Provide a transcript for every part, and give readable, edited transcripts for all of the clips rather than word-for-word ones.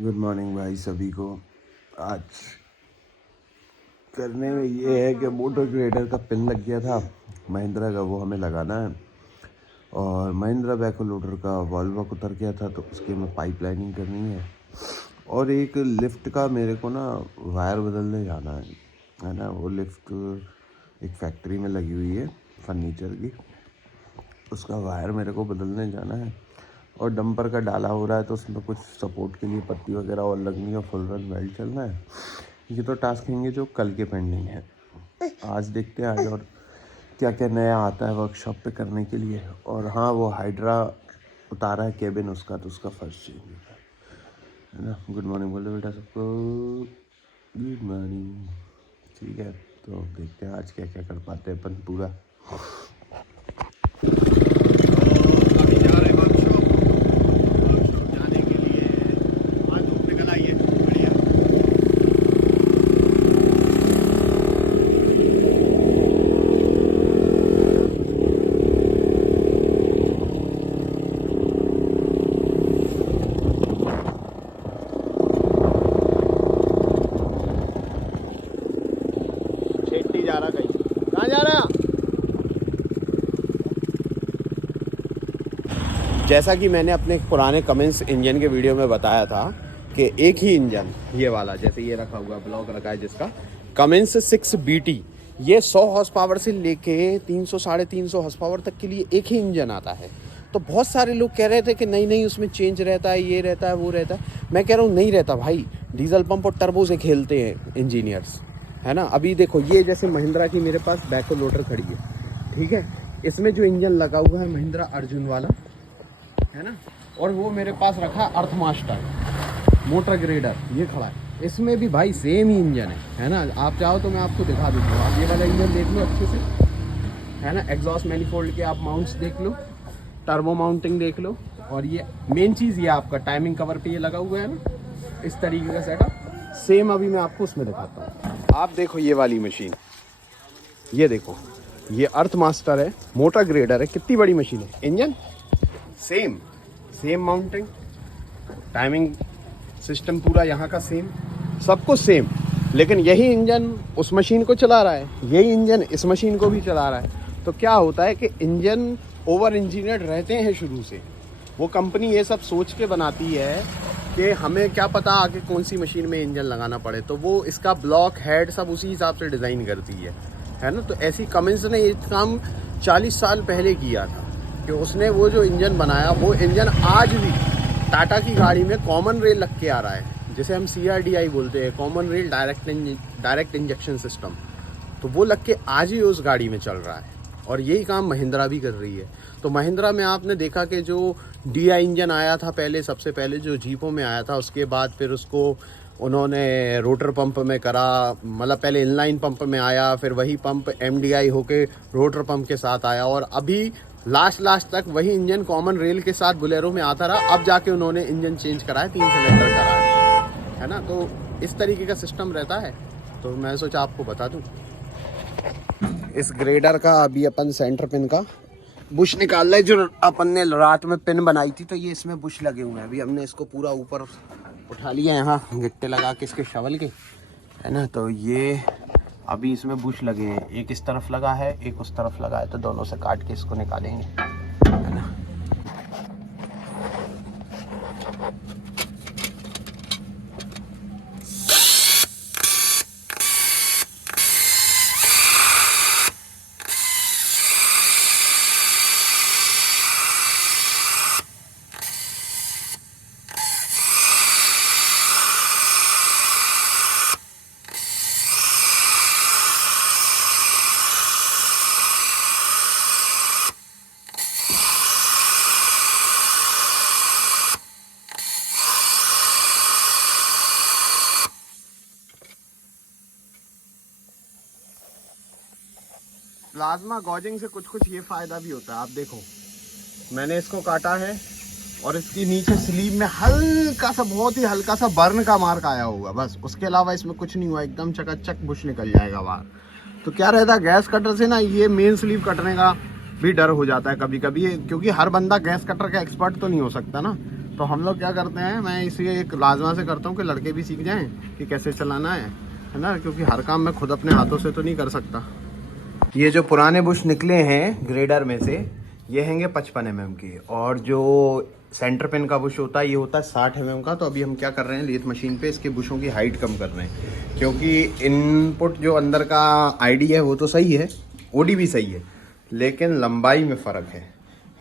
Good morning भाई सभी को। आज करने में ये है कि मोटर ग्रेडर का पिन लग गया था महिंद्रा का, वो हमें लगाना है। और महिंद्रा बैको लोडर का वॉल्व उतर गया था तो उसकी हमें पाइप लाइनिंग करनी है। और एक लिफ्ट का मेरे को ना वायर बदलने जाना है ना। वो लिफ्ट एक फैक्ट्री में लगी हुई है फर्नीचर की, उसका वायर मेरे को बदलने जाना है। और डंपर का डाला हो रहा है तो उसमें कुछ सपोर्ट के लिए पत्ती वगैरह और लगनी है, फुल रन वेल्ड चलना है। ये तो टास्क हैं जो कल के पेंडिंग है। आज देखते हैं आज और क्या क्या नया आता है वर्कशॉप पे करने के लिए। और हाँ, वो हाइड्रा उतारा है केबिन उसका, तो उसका फर्स्ट चेंज है ना। गुड मॉर्निंग बोल दो बेटा सबको, गुड मॉर्निंग। ठीक है, तो देखते हैं आज क्या क्या कर पाते हैं अपन पूरा। जा रहा कहीं, कहाँ जा रहा? जैसा कि मैंने अपने पुराने कमेंस इंजन के वीडियो में बताया था कि एक ही इंजन ये वाला, जैसे ये रखा हुआ ब्लॉक रखा है जिसका कमेंस 6BT, ये 100 हॉर्स पावर से लेके 300 साढ़े 300 हॉर्स पावर तक के लिए एक ही इंजन आता है। तो बहुत सारे लोग कह रहे थे कि नहीं नहीं उसमें चेंज रहता है, ये रहता है, वो रहता है। मैं कह रहा हूँ नहीं रहता भाई, डीजल पंप और टर्बो से खेलते हैं इंजीनियर्स, है ना। अभी देखो ये जैसे महिंद्रा की मेरे पास बैको लोडर खड़ी है, ठीक है, इसमें जो इंजन लगा हुआ है महिंद्रा अर्जुन वाला, है ना। और वो मेरे पास रखा अर्थ मास्टर मोटर ग्रेडर, ये खड़ा है, इसमें भी भाई सेम ही इंजन है ना। आप चाहो तो मैं आपको दिखा दूँगा, आप ये वाला इंजन देख लो अच्छे से, है ना। एग्जॉस्ट मैनिफोल्ड के आप माउंट्स देख लो, टर्बो माउंटिंग देख लो। और ये मेन चीज़ ये आपका टाइमिंग कवर पे ये लगा हुआ है ना, इस तरीके का सेटअप सेम अभी मैं आपको उसमें दिखाता हूँ। आप देखो ये वाली मशीन, ये देखो, ये अर्थ मास्टर है, मोटर ग्रेडर है, कितनी बड़ी मशीन है। Engine same same mounting, timing system पूरा यहाँ का सेम, सब कुछ सेम। लेकिन यही इंजन उस मशीन को चला रहा है, यही इंजन इस मशीन को भी चला रहा है। तो क्या होता है कि इंजन ओवर इंजीनियर्ड रहते हैं शुरू से। वो कंपनी ये सब सोच के बनाती है कि हमें क्या पता आगे कौन सी मशीन में इंजन लगाना पड़े, तो वो इसका ब्लॉक हेड सब उसी हिसाब से डिज़ाइन करती है ना। तो ऐसी कमेंस ने ये काम 40 साल पहले किया था कि उसने वो जो इंजन बनाया, वो इंजन आज भी टाटा की गाड़ी में कॉमन रेल लग के आ रहा है, जिसे हम CRDI बोलते हैं, common rail direct injection system. तो वो लग के आज ही उस गाड़ी में चल रहा है। और यही काम महिंद्रा भी कर रही है। तो महिंद्रा में आपने देखा कि जो DI इंजन आया था पहले, सबसे पहले जो जीपों में आया था, उसके बाद फिर उसको उन्होंने रोटर पंप में करा, मतलब पहले इनलाइन पंप में आया, फिर वही पंप MDI होके रोटर पंप के साथ आया, और अभी लास्ट तक वही इंजन कॉमन रेल के साथ बुलेरो में आता रहा। अब जाके उन्होंने इंजन चेंज करा है, 3 सिलेंडर करा है ना। तो इस तरीके का सिस्टम रहता है, तो मैं सोचा आपको बता दूं। इस ग्रेडर का अभी अपन सेंटर पिन का बुश निकाल रहे, जो अपन ने रात में पिन बनाई थी, तो ये इसमें बुश लगे हुए हैं। अभी हमने इसको पूरा ऊपर उठा लिया, यहाँ गिट्टे लगा के इसके शवल के, है ना। तो ये अभी इसमें बुश लगे हैं, एक इस तरफ लगा है, एक उस तरफ लगा है, तो दोनों से काट के इसको निकालेंगे, है ना। प्लाज्मा गॉजिंग से कुछ ये फ़ायदा भी होता है। आप देखो, मैंने इसको काटा है और इसकी नीचे स्लीव में हल्का सा, बहुत ही हल्का सा बर्न का मार्क आया होगा, बस। उसके अलावा इसमें कुछ नहीं हुआ, एकदम चकाचक बुश निकल जाएगा बाहर। तो क्या रहता है, गैस कटर से ना ये मेन स्लीव कटने का भी डर हो जाता है कभी कभी, क्योंकि हर बंदा गैस कटर का एक्सपर्ट तो नहीं हो सकता ना। तो हम लोग क्या करते हैं, मैं इसे एक लाजमा से करता हूँ कि लड़के भी सीख जाएं कि कैसे चलाना है ना, क्योंकि हर काम मैं खुद अपने हाथों से तो नहीं कर सकता। ये जो पुराने बुश निकले हैं ग्रेडर में से, ये हैंगे 55 mm के, और जो सेंटर पिन का बुश होता है ये होता है 60 mm का। तो अभी हम क्या कर रहे हैं, लेथ मशीन पे इसके बुशों की हाइट कम कर रहे हैं, क्योंकि इनपुट जो अंदर का आईडी है वो तो सही है, ओडी भी सही है, लेकिन लंबाई में फ़र्क है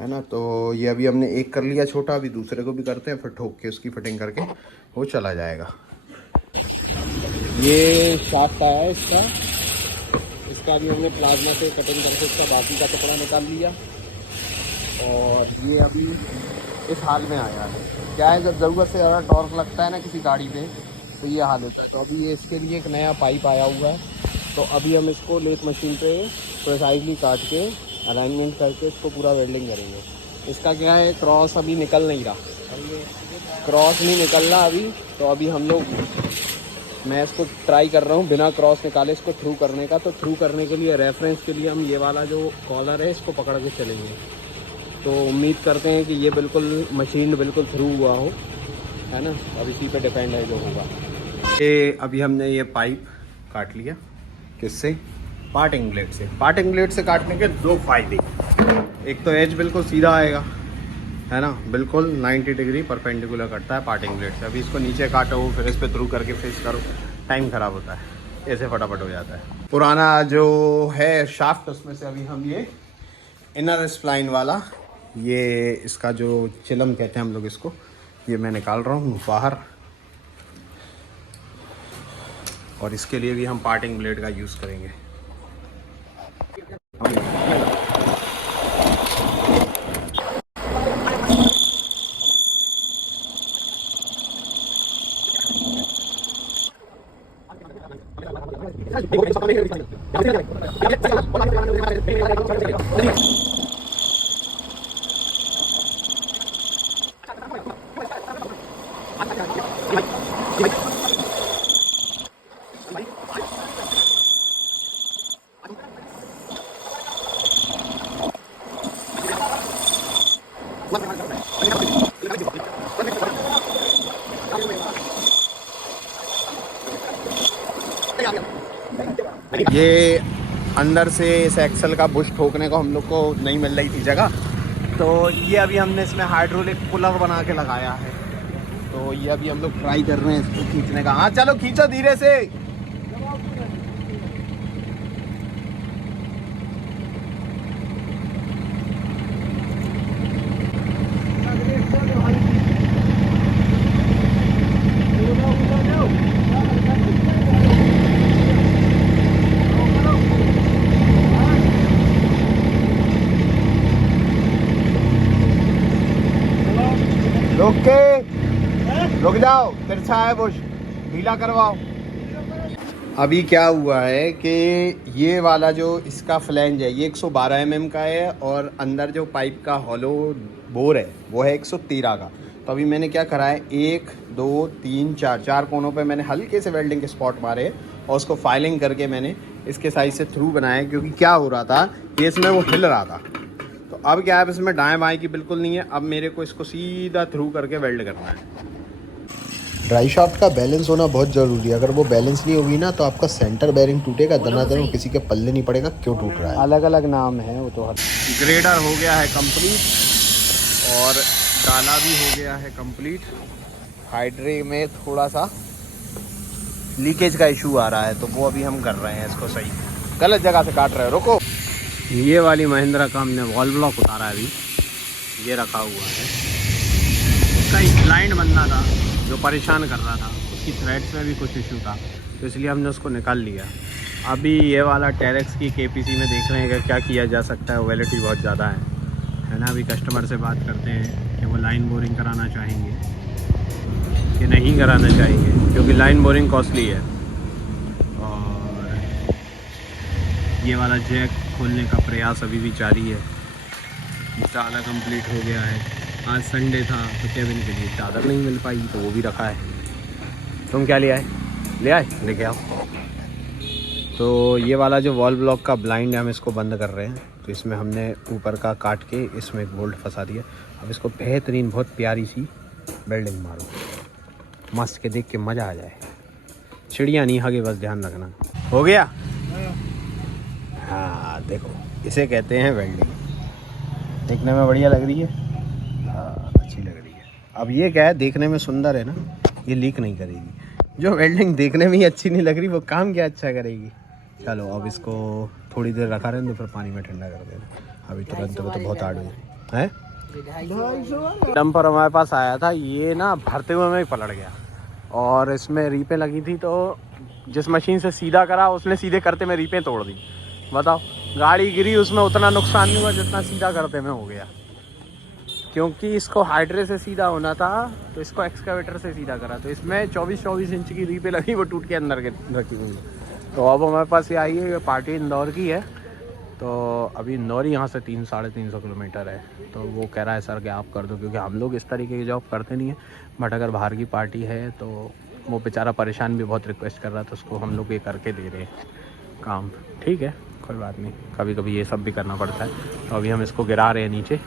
ना। तो ये अभी हमने एक कर लिया छोटा, अभी दूसरे को भी करते हैं, फिर ठोक के उसकी फिटिंग करके वो चला जाएगा। ये शाफ्ट आया है इसका भी हमने प्लाज्मा से कटिंग करके इसका बाकी का टुकड़ा निकाल लिया, और ये अभी इस हाल में आया है। क्या है, जब ज़रूरत से ज़्यादा टॉर्क लगता है ना किसी गाड़ी पे तो ये हाल होता है। तो अभी ये इसके लिए एक नया पाइप आया हुआ है, तो अभी हम इसको लेथ मशीन पे प्रिसाइजली काट के अलाइनमेंट करके इसको पूरा वेल्डिंग करेंगे। इसका क्या है, क्रॉस अभी निकल नहीं रहा, क्रॉस नहीं निकल रहा अभी, तो अभी हम लोग, मैं इसको ट्राई कर रहा हूँ बिना क्रॉस निकाले इसको थ्रू करने का। तो थ्रू करने के लिए रेफरेंस के लिए हम ये वाला जो कॉलर है इसको पकड़ के चलेंगे, तो उम्मीद करते हैं कि ये बिल्कुल मशीन बिल्कुल थ्रू हुआ हो, है ना। अब इसी पे डिपेंड है जो होगा। ये अभी हमने ये पाइप काट लिया, किससे, पार्टिंग ब्लेड से। पार्टिंग ब्लेड से काटने के दो फायदे, एक तो एज बिल्कुल सीधा आएगा, है ना, बिल्कुल 90 डिग्री परपेंडिकुलर कटता है पार्टिंग ब्लेड से। अभी इसको नीचे काटो फिर इस पर थ्रू करके फिक्स करो, टाइम ख़राब होता है, ऐसे फटाफट हो जाता है। पुराना जो है शाफ्ट, उसमें से अभी हम ये इनर स्प्लाइन वाला, ये इसका जो चिलम कहते हैं हम लोग इसको, ये मैं निकाल रहा हूँ बाहर, और इसके लिए भी हम पार्टिंग ब्लेड का यूज़ करेंगे। ये अंदर से इस एक्सल का बुश ठोकने को हम लोग को नहीं मिल रही थी जगह, तो ये अभी हमने इसमें हाइड्रोलिक पुलर बना के लगाया है। तो ये अभी हम लोग ट्राई कर रहे हैं इसको खींचने का। हाँ चलो खींचो धीरे से। रुक जाओ, तिरछा है बुश, ढीला करवाओ। अभी क्या हुआ है कि ये वाला जो इसका फ्लैंज है ये 112 mm का है, और अंदर जो पाइप का हॉलो बोर है वो है 113 का। तो अभी मैंने क्या करा है, 1 2 3 4 कोनों पे मैंने हल्के से वेल्डिंग के स्पॉट मारे और उसको फाइलिंग करके मैंने इसके साइज से थ्रू बनाया, क्योंकि क्या हो रहा था ये इसमें वो हिल रहा था। तो अब क्या है, इसमें दाएं बाएं की बिल्कुल नहीं है, अब मेरे को इसको सीधा थ्रू करके वेल्ड करना है। ड्राई शाफ्ट का बैलेंस होना बहुत ज़रूरी है, अगर वो बैलेंस नहीं होगी ना तो आपका सेंटर बेरिंग टूटेगा, दनादन किसी के पल्ले नहीं पड़ेगा क्यों टूट रहा है। अलग अलग नाम है वो तो। हर ग्रेडर हो गया है कंप्लीट, और डाला भी हो गया है कंप्लीट। हाइड्रे में थोड़ा सा लीकेज का इशू आ रहा है, तो वो अभी हम कर रहे हैं इसको सही। गलत जगह से काट रहे हैं, रुको। ये वाली महिंद्रा का हमने वॉल ब्लॉक उतारा है, अभी ये रखा हुआ है। इसका एक ब्लाइंड बंदा था जो परेशान कर रहा था, उसकी थ्रेड्स में भी कुछ इशू था, तो इसलिए हमने उसको निकाल लिया। अभी ये वाला टेरेक्स की केपीसी में देख रहे हैं कि क्या किया जा सकता है। वैलिडिटी बहुत ज़्यादा है ना। अभी कस्टमर से बात करते हैं कि वो लाइन बोरिंग कराना चाहेंगे कि नहीं कराना चाहेंगे, क्योंकि लाइन बोरिंग कॉस्टली है। और ये वाला जैक खोलने का प्रयास अभी भी जारी है। चादर कंप्लीट हो गया है। आज संडे था तो केबिन के लिए चादर नहीं मिल पाई, तो वो भी रखा है। तुम क्या ले आए? ले आए, लेके आओ। तो ये वाला जो वॉल ब्लॉक का ब्लाइंड है, हम इसको बंद कर रहे हैं। तो इसमें हमने ऊपर का काट के इसमें एक बोल्ट फंसा दिया। अब इसको बेहतरीन बहुत प्यारी सी वेल्डिंग मारो, मस्त के देख के मज़ा आ जाए। चिड़िया नहीं आगे, बस ध्यान रखना। हो गया? हाँ देखो, इसे कहते हैं वेल्डिंग। देखने में बढ़िया लग रही है, हाँ अच्छी लग रही है। अब ये क्या है, देखने में सुंदर है ना, ये लीक नहीं करेगी। जो वेल्डिंग देखने में ही अच्छी नहीं लग रही वो काम क्या अच्छा करेगी। चलो अब इसको थोड़ी देर रखा रहने, फिर पानी में ठंडा कर देना। अभी तुरंत में तो बहुत हार्ड है। डंपर हमारे पास आया था, ये ना भरते हुए में ही पलट गया और इसमें रीपें लगी थी, तो जिस मशीन से सीधा करा उसने सीधे करते में रीपें तोड़ दी। बताओ, गाड़ी गिरी, उसमें उतना नुकसान नहीं हुआ जितना सीधा करते में हो गया। क्योंकि इसको हाइड्रे से सीधा होना था तो इसको एक्सकावेटर से सीधा करा, तो इसमें 24 इंच की रीपें लगी, वो टूट के अंदर के रखी हुई है। तो अब हमारे पास ये आई है, ये पार्टी इंदौर की है। तो अभी इंदौर यहाँ से 300-350 किलोमीटर है। तो वो कह रहा है सर कि आप कर दो, क्योंकि हम लोग इस तरीके की जॉब करते नहीं है। बट अगर बाहर की पार्टी है तो वो बेचारा परेशान भी बहुत रिक्वेस्ट कर रहा था, उसको हम लोग ये करके दे रहे हैं काम। ठीक है, कोई बात नहीं, कभी कभी ये सब भी करना पड़ता है। तो अभी हम इसको गिरा रहे हैं नीचे।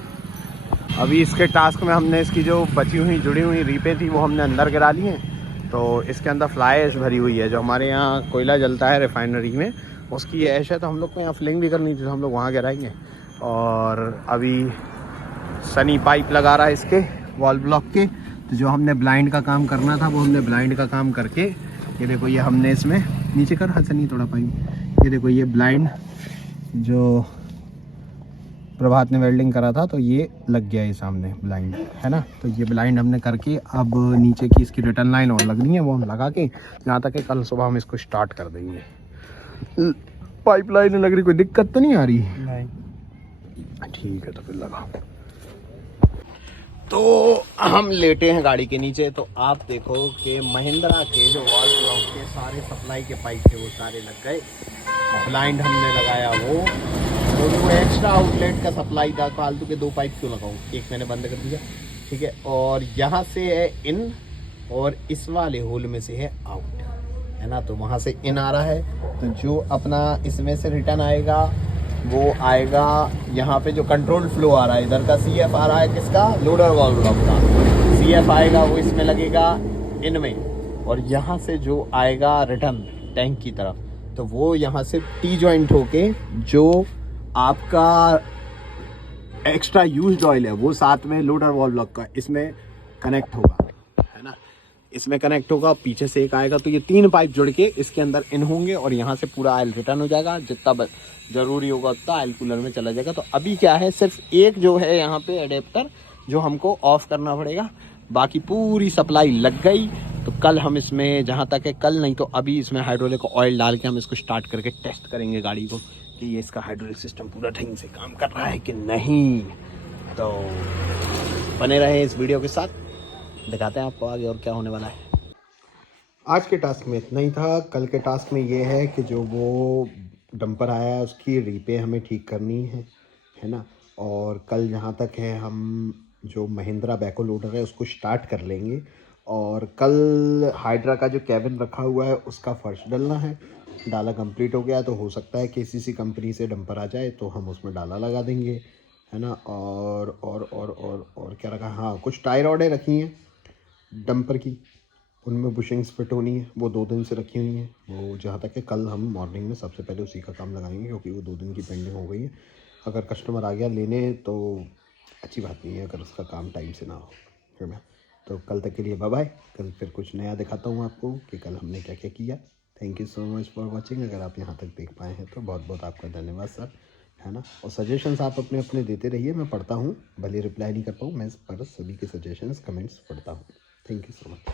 अभी इसके टास्क में हमने इसकी जो बची हुई जुड़ी हुई रीपें थी वो हमने अंदर गिरा ली हैं। तो इसके अंदर फ्लाई ऐश भरी हुई है, जो हमारे यहाँ कोयला जलता है रिफाइनरी में, उसकी ऐश है। तो हम लोग को यहाँ फिलिंग भी करनी थी, तो हम लोग वहाँ गिराएंगे। और अभी सनी पाइप लगा रहा है इसके वॉल ब्लॉक के। तो जो हमने ब्लाइंड का काम करना था वो हमने ब्लाइंड का काम करके, ये देखो ये हमने इसमें नीचे कर, हाँ सनी थोड़ा पाइप, ये देखो ये ब्लाइंड जो प्रभात ने वेल्डिंग करा था तो ये लग गया है सामने ब्लाइंड, है ना। तो ये ब्लाइंड हमने करके अब नीचे की इसकी रिटर्न लाइन और लगनी है, वो हम लगा के यहाँ तक कि कल सुबह हम इसको स्टार्ट कर देंगे। पाइपलाइन लग रही, कोई दिक्कत तो नहीं आ रही? नहीं। ठीक है, तो फिर लगाओ। तो हम लेटे हैं गाड़ी के नीचे, तो आप देखो कि महिंद्रा के जो वॉल ब्लॉक के सारे सप्लाई के पाइप थे वो सारे लग गए। ब्लाइंड हमने लगाया वो जो एक्स्ट्रा आउटलेट का सप्लाई था, फालतू के 2 पाइप क्यों लगाऊं, एक मैंने बंद कर दिया। ठीक है, और यहाँ से है इन और इस वाले होल में से है आउट, है ना। तो वहाँ से इन आ रहा है, तो जो अपना इसमें से रिटर्न आएगा वो आएगा यहाँ पे। जो कंट्रोल फ्लो आ रहा है इधर का, CF आ रहा है किसका, लोडर वॉल्व ब्लॉक का CF आएगा, वो इसमें लगेगा इनमें। और यहाँ से जो आएगा रिटर्न टैंक की तरफ, तो वो यहाँ से टी जॉइंट होके जो आपका एक्स्ट्रा यूज्ड ऑयल है वो साथ में लोडर वॉल्व ब्लॉक का इसमें कनेक्ट होगा, है ना। इसमें कनेक्ट होगा, पीछे से एक आएगा। तो ये 3 पाइप जुड़ के इसके अंदर इन होंगे और यहाँ से पूरा ऑयल रिटर्न हो जाएगा। जितना ज़रूरी होगा उतना ऑयल कूलर में चला जाएगा। तो अभी क्या है, सिर्फ एक जो है यहाँ पे एडेप्टर जो हमको ऑफ करना पड़ेगा, बाकी पूरी सप्लाई लग गई। तो कल हम इसमें, जहाँ तक है कल नहीं तो अभी, इसमें हाइड्रोलिक ऑयल डाल के हम इसको स्टार्ट करके टेस्ट करेंगे गाड़ी को कि ये इसका हाइड्रोलिक सिस्टम पूरा ढंग से काम कर रहा है कि नहीं। तो बने रहे इस वीडियो के साथ, दिखाते हैं आपको आगे और क्या होने वाला है। आज के टास्क में इतना ही था। कल के टास्क में ये है कि जो वो डंपर आया है उसकी रीपें हमें ठीक करनी है ना। और कल जहाँ तक है हम जो महिंद्रा बैको लोडर है उसको स्टार्ट कर लेंगे। और कल हाइड्रा का जो कैबिन रखा हुआ है उसका फर्श डलना है। डाला कंप्लीट हो गया तो हो सकता है KCC कंपनी से डंपर आ जाए तो हम उसमें डाला लगा देंगे, है ना। और क्या रखा, हाँ कुछ टायर रॉडें रखी हैं डंपर की, उनमें बुशिंग्स फिट होनी है, वो 2 दिन से रखी हुई हैं। वो जहाँ तक है कल हम मॉर्निंग में सबसे पहले उसी का काम लगाएंगे, क्योंकि वो 2 दिन की पेंडिंग हो गई है। अगर कस्टमर आ गया लेने तो अच्छी बात नहीं है, अगर उसका काम टाइम से ना हो, है ना। तो कल तक के लिए बाय बाय। कल फिर कुछ नया दिखाता हूँ आपको कि कल हमने क्या क्या किया। Thank you so much for watching. अगर आप यहाँ तक देख पाए हैं तो बहुत बहुत आपका धन्यवाद सर, है ना। और सजेशंस आप अपने अपने देते रहिए, मैं पढ़ता हूँ, भले रिप्लाई नहीं कर पाऊँ, मैं पर सभी के सजेशंस कमेंट्स पढ़ता हूँ। Thank you so much.